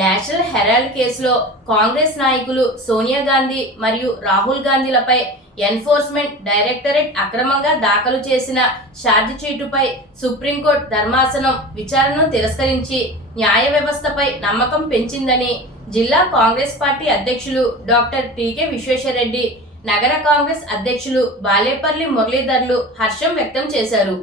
National Herald కేసులో కాంగ్రెస్ నాయకులు సోనియా గాంధీ మరియు రాహుల్ గాంధీలపై ఎన్ఫోర్స్మెంట్ డైరెక్టరేట్ అక్రమంగా దాఖలు చేసిన ఛార్జిషీటుపై సుప్రీంకోర్టు ధర్మాసనం విచారణను తిరస్కరించి న్యాయ వ్యవస్థపై నమ్మకం పెంచిందని జిల్లా కాంగ్రెస్ పార్టీ అధ్యక్షులు డాక్టర్ టీకే విశ్వేశ్వరరెడ్డి, నగర కాంగ్రెస్ అధ్యక్షులు బాలేపల్లి మురళీధర్లు హర్షం వ్యక్తం చేశారు.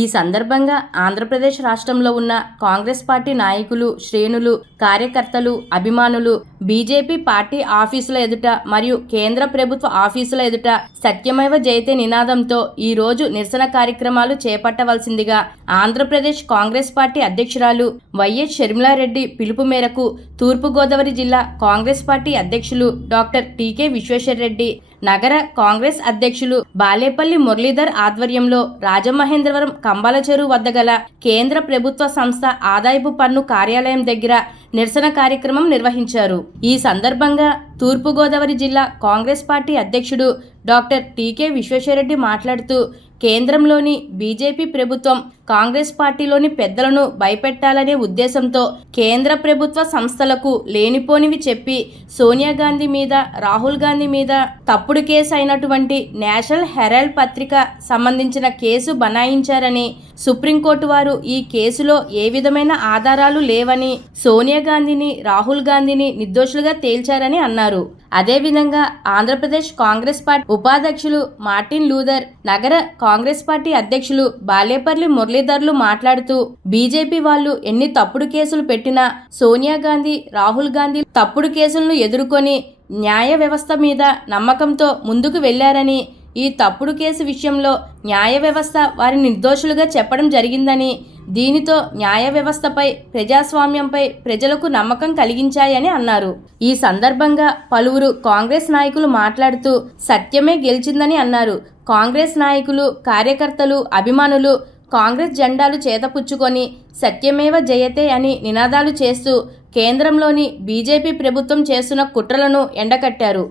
ఈ సందర్భంగా ఆంధ్రప్రదేశ్ రాష్ట్రంలో ఉన్న కాంగ్రెస్ పార్టీ నాయకులు, శ్రేణులు, కార్యకర్తలు, అభిమానులు బీజేపీ పార్టీ ఆఫీసుల ఎదుట మరియు కేంద్ర ప్రభుత్వ ఆఫీసుల ఎదుట సత్యమేవ జయతే నినాదంతో ఈ రోజు నిరసన కార్యక్రమాలు చేపట్టవలసిందిగా ఆంధ్రప్రదేశ్ కాంగ్రెస్ పార్టీ అధ్యక్షురాలు వైఎస్ షర్మిలారెడ్డి పిలుపు మేరకు తూర్పుగోదావరి జిల్లా కాంగ్రెస్ పార్టీ అధ్యక్షులు డాక్టర్ టీకే విశ్వేశ్వరరెడ్డి, నగర కాంగ్రెస్ అధ్యక్షులు బాలేపల్లి మురళీధర్ ఆధ్వర్యంలో రాజమహేంద్రవరం కంబాల చెరువు వద్ద గల కేంద్ర ప్రభుత్వ సంస్థ ఆదాయపు పన్ను కార్యాలయం దగ్గర నిరసన కార్యక్రమం నిర్వహించారు. ఈ సందర్భంగా తూర్పుగోదావరి జిల్లా కాంగ్రెస్ పార్టీ అధ్యక్షుడు డాక్టర్ టీకే విశ్వేశ్వరరెడ్డి మాట్లాడుతూ, కేంద్రంలోని బీజేపీ ప్రభుత్వం కాంగ్రెస్ పార్టీలోని పెద్దలను భయపెట్టాలనే ఉద్దేశంతో కేంద్ర ప్రభుత్వ సంస్థలకు లేనిపోనివి చెప్పి సోనియా గాంధీ మీద, రాహుల్ గాంధీ మీద తప్పుడు కేసు అయినటువంటి నేషనల్ హెరాల్డ్ పత్రిక సంబంధించిన కేసు బనాయించారని, సుప్రీంకోర్టు వారు ఈ కేసులో ఏ విధమైన ఆధారాలు లేవని, సోనియా గాంధీని, రాహుల్ గాంధీని నిర్దోషులుగా తేల్చారని అన్నారు. అదేవిధంగా ఆంధ్రప్రదేశ్ కాంగ్రెస్ పార్టీ ఉపాధ్యక్షులు మార్టిన్ లూథర్, నగర కాంగ్రెస్ పార్టీ అధ్యక్షులు బాలేపల్లి మురళీధర్లు మాట్లాడుతూ, బీజేపీ వాళ్ళు ఎన్ని తప్పుడు కేసులు పెట్టినా సోనియా గాంధీ, రాహుల్ గాంధీ తప్పుడు కేసులను ఎదుర్కొని న్యాయ వ్యవస్థ మీద నమ్మకంతో ముందుకు వెళ్లారని, ఈ తప్పుడు కేసు విషయంలో న్యాయ వ్యవస్థ వారిని నిర్దోషులుగా చెప్పడం జరిగిందని, దీనితో న్యాయ వ్యవస్థపై, ప్రజాస్వామ్యంపై ప్రజలకు నమ్మకం కలిగించాయని అన్నారు. ఈ సందర్భంగా పలువురు కాంగ్రెస్ నాయకులు మాట్లాడుతూ సత్యమే గెలిచిందని అన్నారు. కాంగ్రెస్ నాయకులు, కార్యకర్తలు, అభిమానులు కాంగ్రెస్ జెండాలు చేతపుచ్చుకొని సత్యమేవ జయతే అని నినాదాలు చేస్తూ కేంద్రంలోని బీజేపీ ప్రభుత్వం చేస్తున్న కుట్రలను ఎండకట్టారు.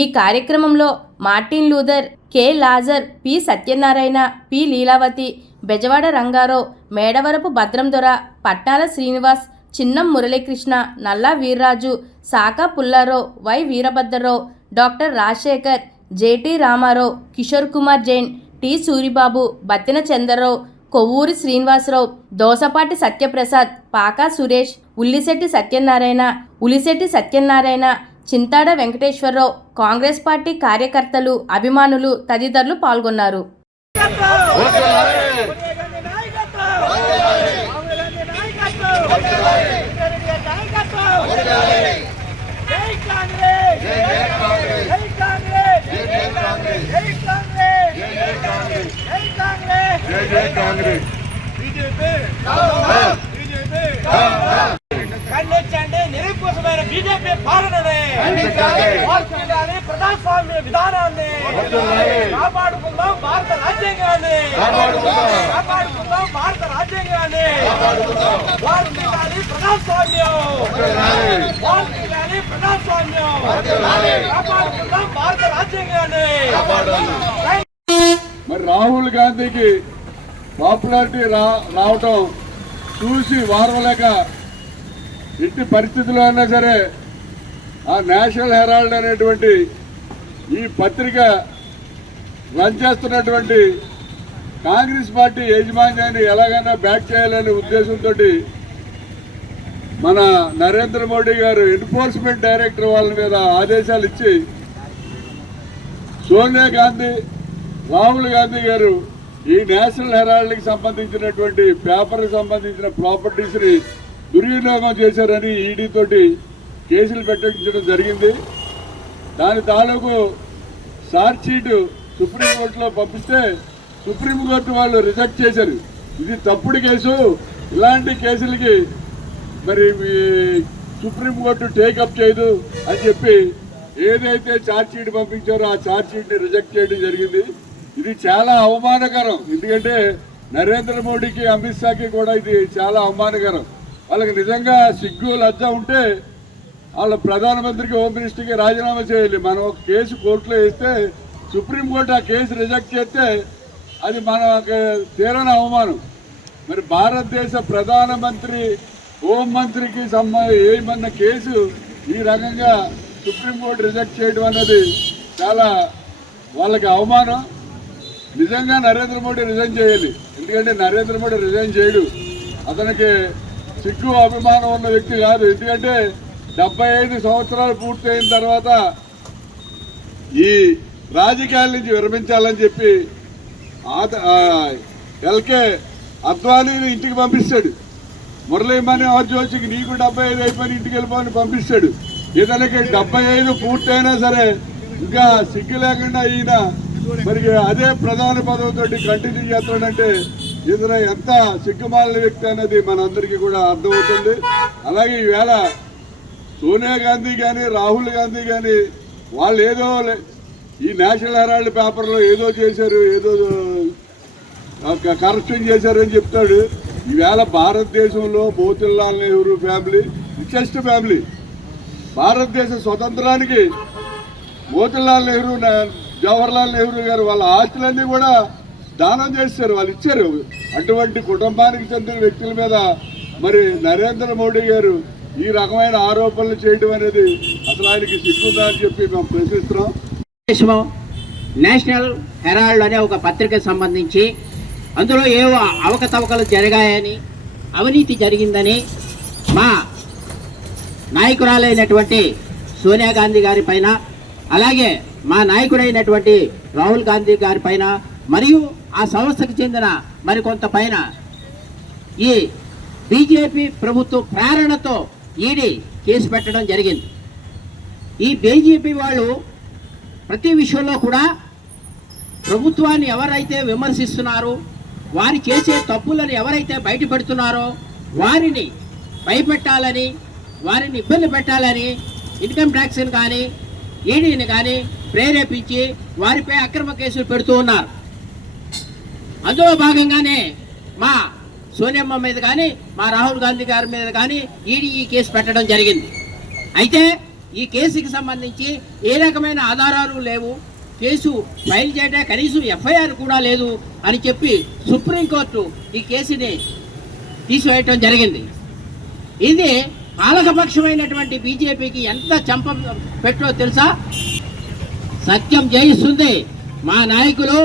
ఈ కార్యక్రమంలో Martin Luther, K Lazar, P Satyanarayana, P Leelavathi, Bezawada Rangarao, Medavarapu Bhadrandora, Patnala Srinivas, Chinnam Muralikrishna, Nalla Veerraju, Saka Pullarao, Y Veerabhadrarao, doctor Rajasekhar, JT Ramarao, Kishore Kumar Jain, T Suribabu, Battina Chandrarao, Kovvuri Srinivasarao, Dosapati Satyaprasad, Paka Suresh, Ullisetti Satyanarayana, Chintada Venkateswararao, Congress party కార్యకర్తలు, అభిమానులు తదితరులు పాల్గొన్నారు. ఖండించండి నిరంకుశమైన బీజేపీ పాలనని, ప్రజాస్వామ్య విధానాన్ని కాపాడుకుందాం, భారత రాజ్యాంగాన్ని కాపాడుకుందాం, భారత రాజ్యాంగాన్ని ప్రజాస్వామ్యం కాపాడుకుందాం, భారత రాజ్యాంగాన్ని. మరి రాహుల్ గాంధీకి పాపులారిటీ రావటం చూసి వారవలేక ఎట్టి పరిస్థితుల్లో అయినా సరే ఆ నేషనల్ హెరాల్డ్ అనేటువంటి ఈ పత్రిక రన్ చేస్తున్నటువంటి కాంగ్రెస్ పార్టీ యాజమాన్యాన్ని ఎలాగైనా బ్యాక్ చేయాలనే ఉద్దేశంతో మన నరేంద్ర మోడీ గారు ఎన్ఫోర్స్మెంట్ డైరెక్టర్ వాళ్ళ మీద ఆదేశాలు ఇచ్చి సోనియా గాంధీ, రాహుల్ గాంధీ గారు ఈ నేషనల్ హెరాల్డ్కి సంబంధించినటువంటి పేపర్కి సంబంధించిన ప్రాపర్టీస్ని దుర్వినియోగం చేశారని ఈడీ తోటి కేసులు పెట్టించడం జరిగింది. దాని తాలూకు ఛార్జ్ షీట్ సుప్రీంకోర్టులో పంపిస్తే సుప్రీంకోర్టు వాళ్ళు రిజెక్ట్ చేశారు. ఇది తప్పుడు కేసు, ఇలాంటి కేసులకి మరి సుప్రీంకోర్టు టేకప్ చేయదు అని చెప్పి ఏదైతే ఛార్జ్ షీట్ పంపించారో ఆ ఛార్జ్ షీట్ని రిజెక్ట్ చేయడం జరిగింది. ఇది చాలా అవమానకరం. ఎందుకంటే నరేంద్ర మోడీకి, అమిత్ షాకి కూడా ఇది చాలా అవమానకరం. వాళ్ళకి నిజంగా సిగ్గు, లజ్జ ఉంటే వాళ్ళ ప్రధానమంత్రికి, హోమ్ మినిస్టర్కి రాజీనామా చేయాలి. మనం ఒక కేసు కోర్టులో వేస్తే సుప్రీంకోర్టు ఆ కేసు రిజెక్ట్ చేస్తే అది మనకు తీరని అవమానం. మరి భారతదేశ ప్రధానమంత్రి హోంమంత్రికి ఏమన్న కేసు ఈ రకంగా సుప్రీంకోర్టు రిజెక్ట్ చేయడం అన్నది చాలా వాళ్ళకి అవమానం. నిజంగా నరేంద్ర మోడీ రిజైన్ చేయాలి. ఎందుకంటే నరేంద్ర మోడీ రిజైన్ చేయడు, అతనికి సిగ్గు అభిమానం ఉన్న వ్యక్తి కాదు. ఎందుకంటే 75 సంవత్సరాలు పూర్తయిన తర్వాత ఈ రాజకీయాల నుంచి విరమించాలని చెప్పి ఎల్కే అద్వానీని ఇంటికి పంపిస్తాడు. మురళీమనోహర్ జోషికి నీకు 75 అయిపోయి ఇంటికి వెళ్ళిపోని పంపిస్తాడు. ఇతనికి 75 పూర్తయినా సరే ఇంకా సిగ్గు లేకుండా ఈయన మరి అదే ప్రధాన పదవితో కంటిన్యూ చేస్తాడంటే ఇతను ఎంత సిగ్గుమాలిన వ్యక్తి అనేది మనందరికీ కూడా అర్థమవుతుంది. అలాగే ఈవేళ సోనియా గాంధీ కానీ రాహుల్ గాంధీ కానీ వాళ్ళు ఏదో ఈ నేషనల్ హెరాల్డ్ పేపర్లో ఏదో చేశారు, ఏదో కరప్షన్ చేశారని చెప్తాడు. ఈవేళ భారతదేశంలో Motilal Nehru family richest family. భారతదేశ స్వతంత్రానికి మోతీలాల్ నెహ్రూ, జవహర్లాల్ నెహ్రూ గారు వాళ్ళ ఆస్తులన్నీ కూడా దానం చేశారు, వాళ్ళు ఇచ్చారు. అటువంటి కుటుంబానికి చెందిన వ్యక్తుల మీద మరి నరేంద్ర మోడీ గారు ఈ రకమైన ఆరోపణలు చేయడం అనేది అసలు ఆయనకి సిగ్గుందా అని చెప్పి మేము ప్రశ్నిస్తున్నాం. నేషనల్ హెరాల్డ్ అనే ఒక పత్రికకు సంబంధించి అందులో ఏవో అవకతవకలు జరిగాయని, అవినీతి జరిగిందని మా నాయకురాలైనటువంటి సోనియా గాంధీ గారి పైన, అలాగే మా నాయకుడైనటువంటి రాహుల్ గాంధీ గారి పైన, మరియు ఆ సంస్థకు చెందిన మరికొంత పైన ఈ బీజేపీ ప్రభుత్వ ప్రేరణతో ఈడీ కేసు పెట్టడం జరిగింది. ఈ బీజేపీ వాళ్ళు ప్రతి విషయంలో కూడా ప్రభుత్వాన్ని ఎవరైతే విమర్శిస్తున్నారో, వారి చేసే తప్పులను ఎవరైతే బయటపెడుతున్నారో వారిని భయపెట్టాలని, వారిని ఇబ్బంది పెట్టాలని ఇన్కమ్ ట్యాక్స్ని కానీ ఈడీని కానీ ప్రేరేపించి వారిపై అక్రమ కేసులు పెడుతూ ఉన్నారు. అందులో భాగంగానే మా సోనియమ్మ మీద కానీ మా రాహుల్ గాంధీ గారి మీద కానీ ఈడీ ఈ కేసు పెట్టడం జరిగింది. అయితే ఈ కేసుకి సంబంధించి ఏ రకమైన ఆధారాలు లేవు, కేసు ఫైల్ చేయడం కనీసం ఎఫ్ఐఆర్ కూడా లేదు అని చెప్పి సుప్రీంకోర్టు ఈ కేసుని తీసివేయటం జరిగింది. ఇది పాలకపక్షమైనటువంటి బీజేపీకి ఎంత చంప పెట్టో తెలుసా? సత్యం జయిస్తుంది. మా నాయకులు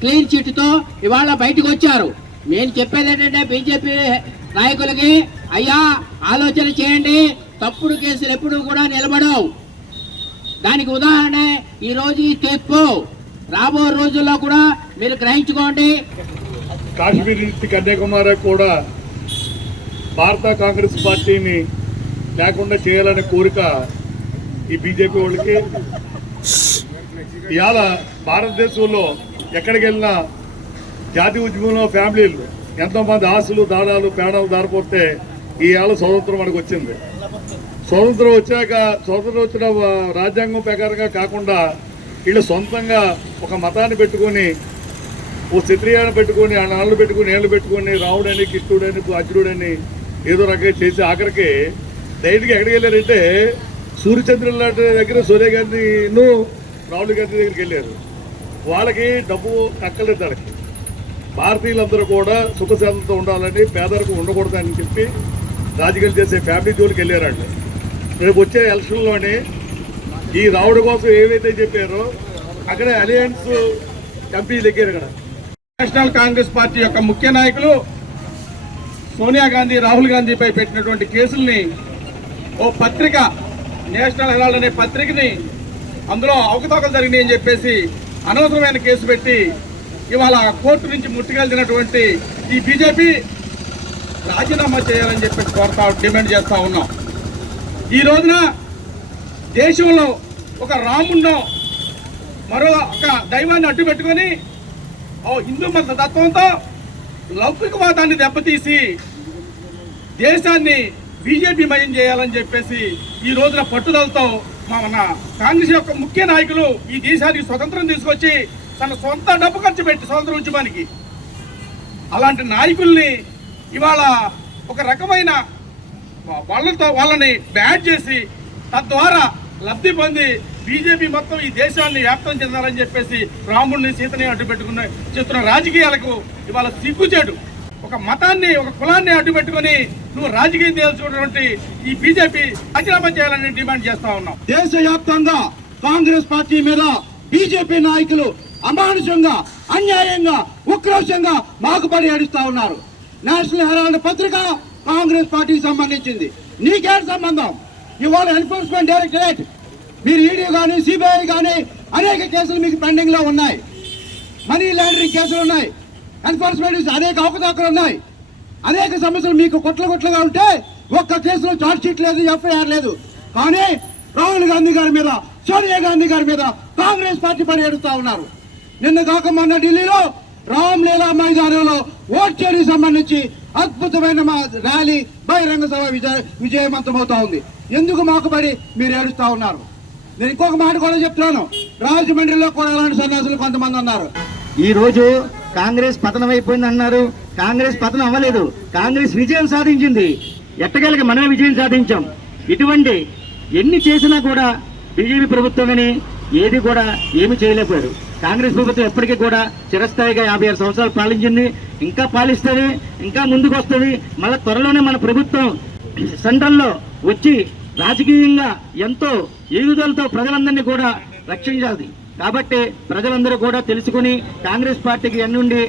క్లీన్ చిట్తో ఇవాళ బయటకు వచ్చారు. నేను చెప్పేది ఏంటంటే బీజేపీ నాయకులకి, అయ్యా ఆలోచన చేయండి, తప్పుడు కేసులు ఎప్పుడు కూడా నిలబడవు. దానికి ఉదాహరణ ఈరోజు ఈ తీర్పు, రాబో రోజుల్లో కూడా మీరు గ్రహించుకోండి. కాశ్మీర్ నుంచి కన్యాకుమారి కూడా భారత కాంగ్రెస్ పార్టీని లేకుండా చేయాలనే కోరిక ఈ బీజేపీ వాళ్ళకి. ఇవాళ భారతదేశంలో ఎక్కడికి వెళ్ళినా జాతి ఉద్యమంలో ఫ్యామిలీలు ఎంతోమంది ఆశలు దారాలు పేడాలు దారిపోతే ఈవేళ స్వతంత్రం మనకు వచ్చింది. స్వతంత్రం వచ్చిన రాజ్యాంగం ప్రకారంగా కాకుండా వీళ్ళు సొంతంగా ఒక మతాన్ని పెట్టుకొని, ఓ క్షత్రియాన్ని పెట్టుకొని, ఆ నాళ్ళు పెట్టుకుని ఏళ్ళు పెట్టుకొని రావుడని, కృష్ణుడని, అర్జునుడని ఏదో రకంగా చేసి ఆఖరికి డైరెక్ట్గా ఎక్కడికి వెళ్ళారంటే సూర్యచంద్రుల దగ్గర సోనియా గాంధీను రాహుల్ గాంధీ దగ్గరికి వెళ్ళారు. వాళ్ళకి డబ్బు కక్కలేదు. వాళ్ళకి భారతీయులందరూ కూడా సుఖశాంతంతో ఉండాలని, పేదరికం ఉండకూడదని చెప్పి రాజకీయాలు చేసే ఫ్యామిలీ జోలికి వెళ్ళారండి. రేపు వచ్చే ఎలక్షన్లోని ఈ రావుడి కోసం ఏవైతే చెప్పారో అక్కడే అలయన్స్ ఎంపీ దగ్గర ఇక్కడ నేషనల్ కాంగ్రెస్ పార్టీ యొక్క ముఖ్య నాయకులు సోనియా గాంధీ, రాహుల్ గాంధీపై పెట్టినటువంటి కేసుల్ని ఓ పత్రిక, నేషనల్ హెరాల్డ్ అనే పత్రికని అందులో అవకతవకలు జరిగినాయని చెప్పేసి అనవసరమైన కేసు పెట్టి ఇవాళ కోర్టు నుంచి ముట్టుకెళ్తున్నటువంటి ఈ బీజేపీ రాజీనామా చేయాలని చెప్పి డిమాండ్ చేస్తూ ఉన్నాం. ఈ రోజున దేశంలో ఒక రాముండం, మరో ఒక దైవాన్ని అడ్డు పెట్టుకొని హిందూ మత తత్వంతో లౌకికవాదాన్ని దెబ్బతీసి దేశాన్ని బీజేపీ మయం చేయాలని చెప్పేసి ఈ రోజున పట్టుదలతో మన కాంగ్రెస్ యొక్క ముఖ్య నాయకులు ఈ దేశానికి స్వతంత్రం తీసుకొచ్చి తన సొంత డబ్బు ఖర్చు పెట్టి స్వతంత్ర ఉద్యమానికి, అలాంటి నాయకుల్ని ఇవాళ ఒక రకమైన వాళ్ళని బ్యాడ్ చేసి తద్వారా లబ్ధి పొంది బీజేపీ మొత్తం ఈ దేశాన్ని వ్యాప్తం చెందాలని చెప్పేసి రాముడిని, సీతని అడ్డు పెట్టుకున్న చేస్తున్న రాజకీయాలకు ఇవాళ సిగ్గుచేటు. ఒక మతాన్ని, ఒక కులాన్ని అడ్డుపెట్టుకొని నువ్వు రాజకీయం చేయాల్సినటువంటి ఈ బీజేపీ రాజీనామా చేయాలని డిమాండ్ చేస్తా ఉన్నాం. దేశవ్యాప్తంగా కాంగ్రెస్ పార్టీ మీద బీజేపీ నాయకులు అమానుషంగా, అన్యాయంగా, ఉక్రోషంగా మాకుపడి ఏడుస్తా ఉన్నారు. నేషనల్ హెరాల్డ్ పత్రిక కాంగ్రెస్ పార్టీకి సంబంధించింది. నీకేం సంబంధం? ఇవాళ ఎన్ఫోర్స్మెంట్ డైరెక్టరేట్, మీరు ఈడీ కానీ సిబిఐ కానీ అనేక కేసులు మీకు పెండింగ్ లో ఉన్నాయి. మనీ లాండరింగ్ కేసులు ఉన్నాయి, ఎన్ఫోర్స్మెంట్ అనేక అవకతవకలు ఉన్నాయి, అనేక సమస్యలు మీకు కొట్లుగా ఉంటే ఒక్క కేసులో చార్జ్ షీట్ లేదు, ఎఫ్ఐఆర్ లేదు. కానీ రాహుల్ గాంధీ గారి మీద, సోనియా గాంధీ గారి మీద కాంగ్రెస్ పార్టీ పని ఏడుస్తా ఉన్నారు. నిన్న కాక మొన్న ఢిల్లీలో రామ్లీలా మైదానంలో ఓట్ షేరింగ్ సంబంధించి అద్భుతమైన మా ర్యాలీ, బహిరంగ సభ విజయవంతమవుతా ఉంది. ఎందుకు మాకుబడి మీరు ఏడుస్తా ఉన్నారు? నేను ఇంకొక మాట కూడా చెప్తున్నాను, రాజమండ్రిలో కూడా అలాంటి సన్యాసులు కొంతమంది ఉన్నారు. ఈ రోజు కాంగ్రెస్ పతనం అయిపోయింది అన్నారు. కాంగ్రెస్ పతనం అవ్వలేదు, కాంగ్రెస్ విజయం సాధించింది. ఎట్టకేలకు మనమే విజయం సాధించాం. ఇటువంటి ఎన్ని చేసినా కూడా బీజేపీ ప్రభుత్వమని ఏది కూడా ఏమి చేయలేకపోయారు. కాంగ్రెస్ ప్రభుత్వం ఎప్పటికీ కూడా చిరస్థాయిగా 56 సంవత్సరాలు పాలించింది, ఇంకా పాలిస్తుంది, ఇంకా ముందుకు వస్తుంది. మళ్ళీ త్వరలోనే మన ప్రభుత్వం సెంట్రల్లో వచ్చి రాజకీయంగా ఎంతో ఎదుగుదలతో ప్రజలందరినీ కూడా రక్షించాలి. కాబట్టి ప్రజలందరూ కూడా తెలుసుకుని కాంగ్రెస్ పార్టీకి ఎన్నుండి